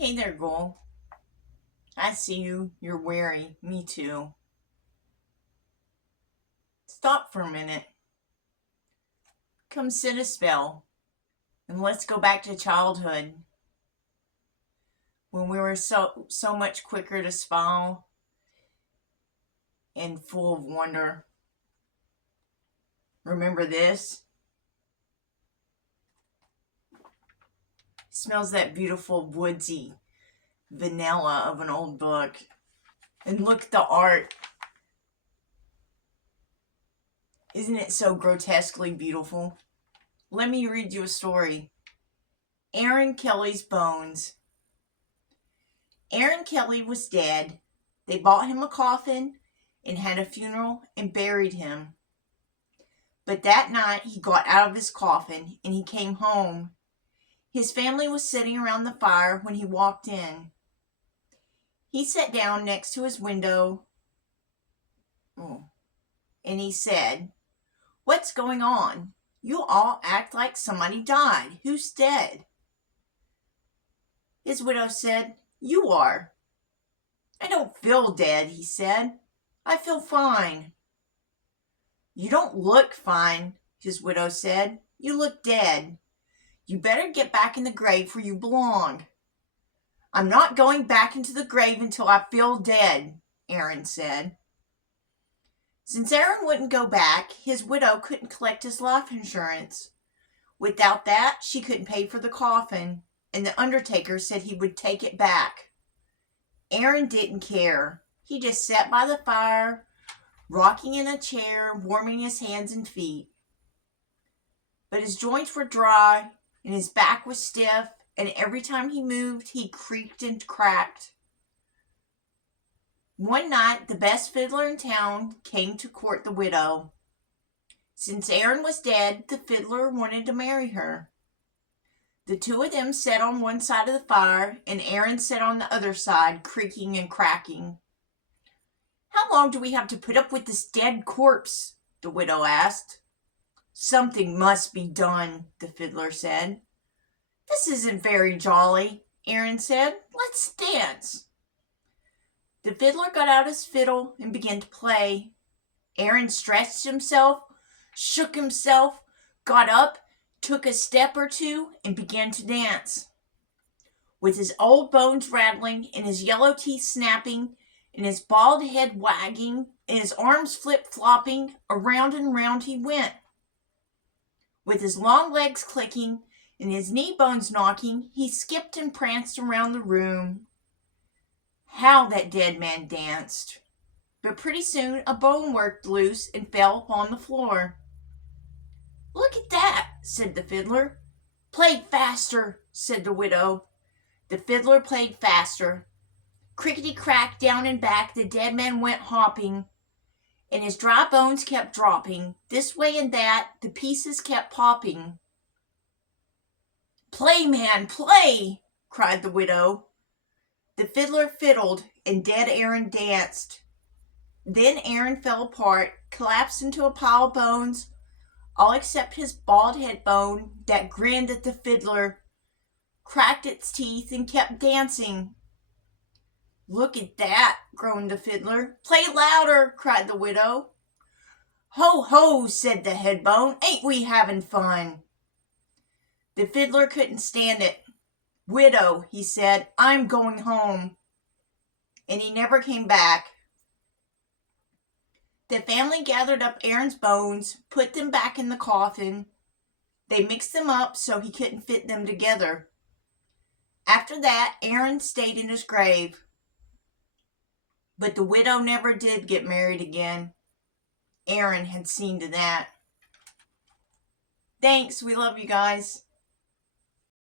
Hey there, Ghoul. I see you. You're weary. Me too. Stop for a minute. Come sit a spell. And let's go back to childhood. When we were so much quicker to smile and full of wonder. Remember this? Smells that beautiful woodsy vanilla of an old book. And look at the art. Isn't it so grotesquely beautiful? Let me read you a story. Aaron Kelly's Bones. Aaron Kelly was dead. They bought him a coffin and had a funeral and buried him. But that night he got out of his coffin and he came home. His family was sitting around the fire when he walked in. He sat down next to his window and he said, "What's going on? You all act like somebody died. Who's dead?" His widow said, "You are." "I don't feel dead," he said. "I feel fine." "You don't look fine," his widow said. "You look dead. You better get back in the grave where you belong." "I'm not going back into the grave until I feel dead," Aaron said. Since Aaron wouldn't go back, his widow couldn't collect his life insurance. Without that, she couldn't pay for the coffin, and the undertaker said he would take it back. Aaron didn't care. He just sat by the fire, rocking in a chair, warming his hands and feet. But his joints were dry, and his back was stiff, and every time he moved, he creaked and cracked. One night, the best fiddler in town came to court the widow. Since Aaron was dead, the fiddler wanted to marry her. The two of them sat on one side of the fire, and Aaron sat on the other side, creaking and cracking. "How long do we have to put up with this dead corpse?" the widow asked. "Something must be done," the fiddler said. "This isn't very jolly," Aaron said. "Let's dance." The fiddler got out his fiddle and began to play. Aaron stretched himself, shook himself, got up, took a step or two, and began to dance. With his old bones rattling and his yellow teeth snapping and his bald head wagging and his arms flip-flopping, around and round he went. With his long legs clicking and his knee bones knocking, he skipped and pranced around the room. How that dead man danced! But pretty soon a bone worked loose and fell upon the floor. "Look at that," said the fiddler. "Play faster," said the widow. The fiddler played faster. Crickety-crack, down and back the dead man went hopping, and his dry bones kept dropping. This way and that, the pieces kept popping. "Play, man, play!" cried the widow. The fiddler fiddled, and dead Aaron danced. Then Aaron fell apart, collapsed into a pile of bones, all except his bald head bone that grinned at the fiddler, cracked its teeth, and kept dancing. "Look at that," groaned the fiddler. "Play louder," cried the widow. "Ho, ho," said the head bone. "Ain't we having fun?" The fiddler couldn't stand it. "Widow," he said, "I'm going home." And he never came back. The family gathered up Aaron's bones, put them back in the coffin. They mixed them up so he couldn't fit them together. After that, Aaron stayed in his grave. But the widow never did get married again. Aaron had seen to that. Thanks, we love you guys.